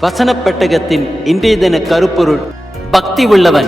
வசனப் பெட்டகத்தின் இன்றைய தின கருப்பொருள் பக்தி உள்ளவன்.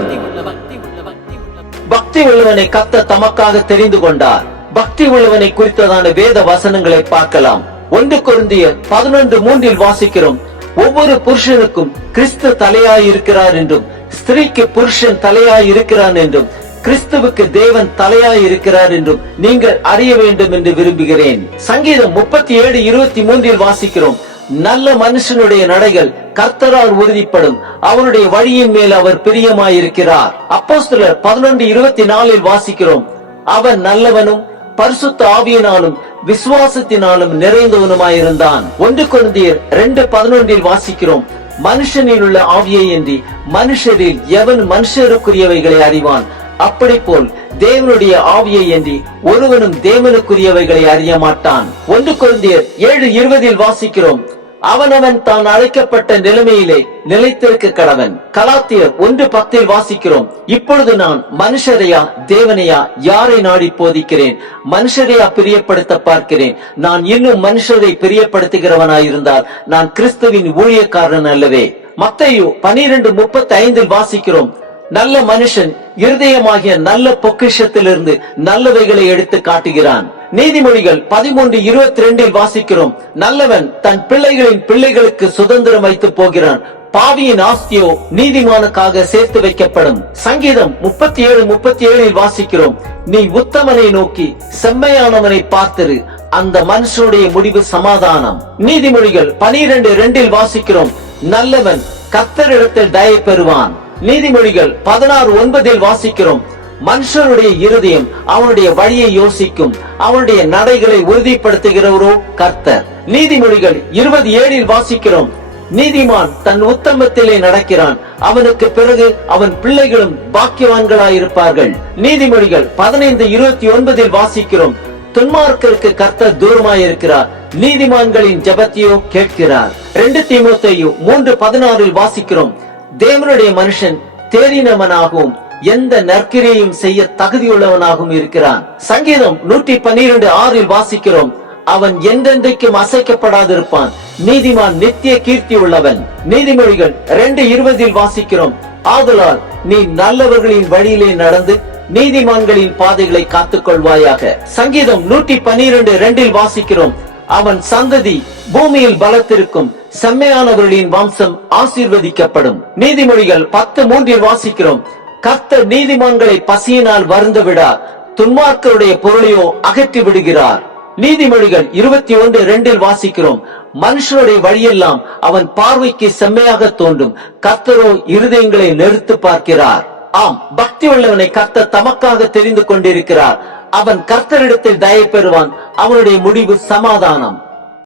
பக்தி உள்ளவனை கத்த தமக்காக தெரிந்து கொண்டார். பக்தி உள்ளவனை குறித்ததான வேத வசனங்களை பார்க்கலாம். ஒன்று குருந்திய பதினொன்று மூன்றில் வாசிக்கிறோம். ஒவ்வொரு புருஷனுக்கும் கிறிஸ்து தலையாய் இருக்கிறார் என்றும் ஸ்திரீக்கு புருஷன் தலையாய் இருக்கிறான் என்றும் கிறிஸ்துவுக்கு தேவன் தலையாய் இருக்கிறார் என்றும் நீங்கள் அறிய வேண்டும் என்று விரும்புகிறேன். சங்கீதம் முப்பத்தி ஏழு இருபத்தி மூன்றில் வாசிக்கிறோம். நல்ல மனுஷனுடைய நடைகள் கர்த்தரால் உறுதிப்படும். அவனுடைய வழியின் மேல் அவர் பிரியமாயிருக்கிறார். அப்போஸ்தலர் பதினொன்று இருபத்தி நாலில் வாசிக்கிறோம். அவன் நல்லவனும் பரிசுத்த ஆவியினாலும் விசுவாசத்தினாலும் நிறைந்தவனுமாயிருந்தான். ஒன்று குழந்தையர் ரெண்டு பதினொன்றில் வாசிக்கிறோம். மனுஷனில் உள்ள ஆவியை என்று மனுஷரில் எவன் மனுஷருக்குரியவைகளை அறிவான்? அப்படி போல் தேவனுடைய ஆவியை என்று ஒருவனும் தேவனுக்குரியவைகளை அறிய மாட்டான் ஒன்று குழந்தையர் ஏழு இருபதில் வாசிக்கிறோம். அவனவன் தான் அழைக்கப்பட்ட நிலைமையிலே நிலைத்திருக்க கடவன். கலாத்தியர் ஒன்று பத்தில் வாசிக்கிறோம். இப்பொழுது நான் மனுஷரையா தேவனையா யாரை நாடி போதிக்கிறேன்? மனுஷரையா பிரியப்படுத்த பார்க்கிறேன். நான் இன்னும் மனுஷரை பிரியப்படுத்துகிறவனாயிருந்தால் நான் கிறிஸ்துவின் ஊழியக்காரன் அல்லவே. மத்தையோ பனிரெண்டு முப்பத்தி ஐந்தில் வாசிக்கிறோம். நல்ல மனுஷன் இருதயமாகிய நல்ல பொக்கிஷத்திலிருந்து நல்லவைகளை எடுத்து காட்டுகிறான். நீதிமொழிகள் பதிமூன்று இருபத்தி ரெண்டில் வாசிக்கிறோம். நல்லவன் தன் பிள்ளைகளின் பிள்ளைகளுக்கு சுதந்திரம் வைத்து போகிறான். பாவியின் ஆஸ்தியோ நீதிமானுக்காக சேர்த்து வைக்கப்படும். சங்கீதம் முப்பத்தி ஏழு முப்பத்தி ஏழில் வாசிக்கிறோம். நீ உத்தமனை நோக்கி செம்மையானவனை பார்த்திரு. அந்த மனுஷனுடைய முடிவு சமாதானம். நீதிமொழிகள் பனிரெண்டு ரெண்டில் வாசிக்கிறோம். நல்லவன் கத்தரிடத்தில் தய பெறுவான். நீதிமொழிகள் பதினாறு ஒன்பதில் வாசிக்கிறோம். மனுஷனுடைய இருதயம் அவனுடைய வழியை யோசிக்கும் அவனுடைய நடைகளை உறுதிப்படுத்துகிறவரோ கர்த்தர். நீதிமொழிகள் இருபது ஏழில் வாசிக்கிறோம். நீதிமான் தன் உத்தமத்திலே நடக்கிறான். அவனுக்கு பிறகு அவன் பிள்ளைகளும் பாக்கியவான்களாயிருப்பார்கள். நீதிமொழிகள் பதினைந்து இருபத்தி ஒன்பதில் வாசிக்கிறோம். துன்மார்க்கருக்கு கர்த்தர் தூரமாயிருக்கிறார். நீதிமான்களின் ஜபத்தையோ கேட்கிறார். ரெண்டு தீமோத்தேயு மூன்று பதினாறில் வாசிக்கிறோம். தேவனுடைய மனுஷன் தேறினவனாகவும் எந்த நற்கிரையும் செய்ய தகுதியுள்ளவனாகவும் இருக்கிறான். சங்கீதம் நூற்றி பன்னிரண்டு ஆறில் வாசிக்கிறோம். அவன் என்றென்றைக்கும் அசைக்கப்படாதிருப்பான். நீதிமான் நித்திய கீர்த்தி உள்ளவன். நீதிமொழிகள் ரெண்டு இருபதில் வாசிக்கிறோம். ஆதலால் நீ நல்லவர்களின் வழியிலே நடந்து நீதிமான்களின் பாதைகளை காத்துக் கொள்வாயாக சங்கீதம் நூற்றி பன்னிரண்டு ரெண்டில் வாசிக்கிறோம். அவன் சந்ததி பூமியில் பலத்திருக்கும். செம்மையானவர்களின் வம்சம் ஆசீர்வதிக்கப்படும். நீதிமொழிகள் பத்து மூன்றில் வாசிக்கிறோம். கர்த்தர் நீதிமான்களை பசியினால் வருந்து விடார் துன்மார்க்கருடைய பொருளையோ அகற்றி விடுகிறார். நீதிமொழிகள் இருபத்தி ஒன்று இரண்டில் வாசிக்கிறோம். மனுஷனுடைய வழியெல்லாம் அவன் பார்வைக்கு செம்மையாக தோன்றும். கர்த்தரோ இருதயங்களை நிறுத்து பார்க்கிறார். ஆம் பக்தி உள்ளவனை கர்த்தர் தமக்காக தெரிந்து கொண்டிருக்கிறார். அவன் கர்த்தரிடத்தில் தயை பெறுவான். அவனுடைய முடிவு சமாதானம்.